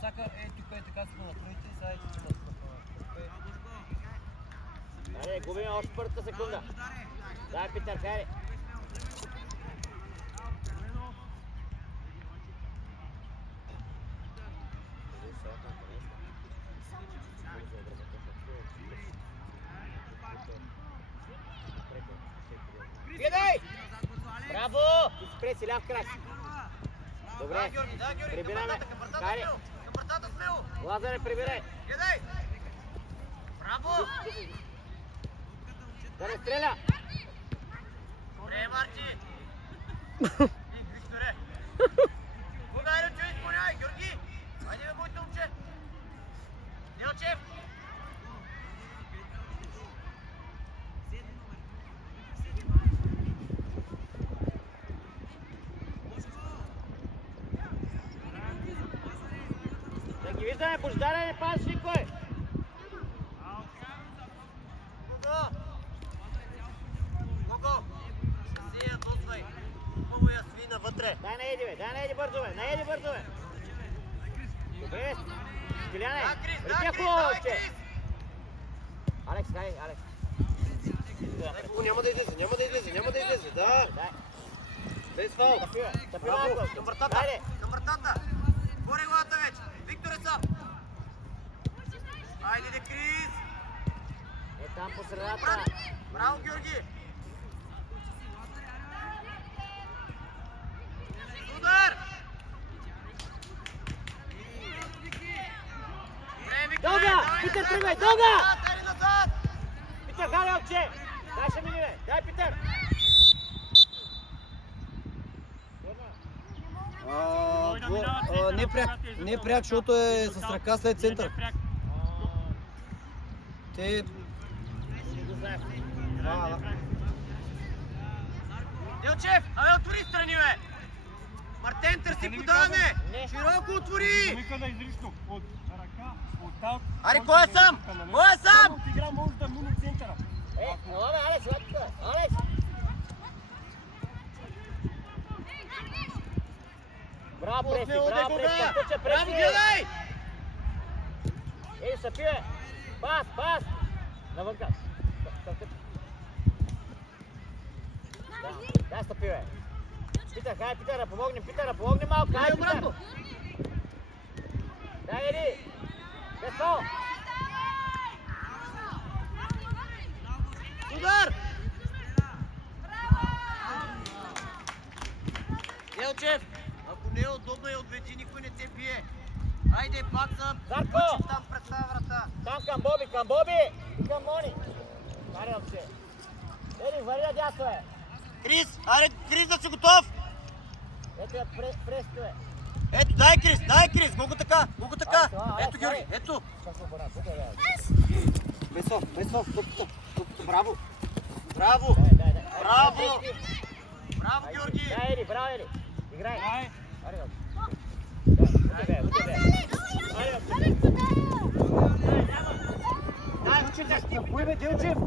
Сака, тук е така сме направите и сайти тук. Аре, губим още първата секунда. Дай, Питър, хайде. Гледай! Браво! Ти си преси, ляв крак. Добре, прибираме. Хайде. Към вратата смело! Лазаре, прибирай. Гледай! Браво! Да не стреля! Добре, Марти! Викторе! Кога е че изпълнявай, Георги! Хайде бе, моите момче! Делчев! Да ги виждаме, Бождаре, не пазиш никой! Гого! Ще сеят освай! Много я сви навътре! Дай наеди, бе, дай наеди бързо, бе, наеди бързо, бе! Добре, Стиляне, притя хубаво, че! Алекс, дай, Алекс. Няма да излезе, няма да излезе, няма да излезе, да! Дай. Без фаул! Браво, Към вратата! Към вратата! Горе главата вече! Викторе са! Хайде де, Крис! Е там по средата. Браво, Георги! Удар! Дълга! Питър, тръгвай, дълга! Дай назад! Питър, харе, овче! Дай ще мини, бе! Дай, Питър! Не пряк, защото е с ръка след център. Те... Делчев, абе отвори страни, бе! Мартен, търси подаване! Широко отвори! Никъде изрично. От ръка, от аут. Аре, кой е сам? Кой е сам? От игра може да мине центъра. Ела, бе, Алекс, лапата! Алекс! Браво, Преси, браво, Преси! Тъча, Преси! Браво, гледай! Ей, Сапи, бе! Пас, пас! Навънка! Да, Сапи, бе! Питър, хай, Питър, да помогнем, Питър, да помогнем малко, хай, Питър! Дай, Еди! Бесо! Удар! Делчев, ако не е удобно и отведи, никой не те бие. Хайде, пак съм. Зарко! Там пред тази врата. Там към Боби и към Мони! Харе, овче! Еди, вари на дясно, бе! Крис, аре, Крис да си готов! Ето я престо, бе! Ето, дай Крис, го така, Ето, Георги, ето. Бесов, тупто, браво. Браво, браво. Браво, Георги. Дай, Еди, браво, Еди! Играй! Ай. Аре, овче! Ути, бе! Аре, овче! Дай, учителя. Кой бе, Делчев?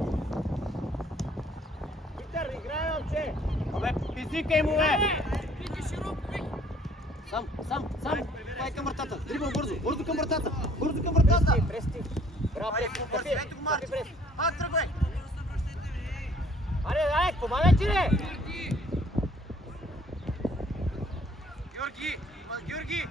Питър, играй, овче! Абе, пизикай му, бе! Сам. Дай към вратата. Дрибъл бързо към вратата. Прести! Браво, Прести! Ето го, Марти. Пак тръгвай. Аре, Алек, помагай ти, бе! Георги.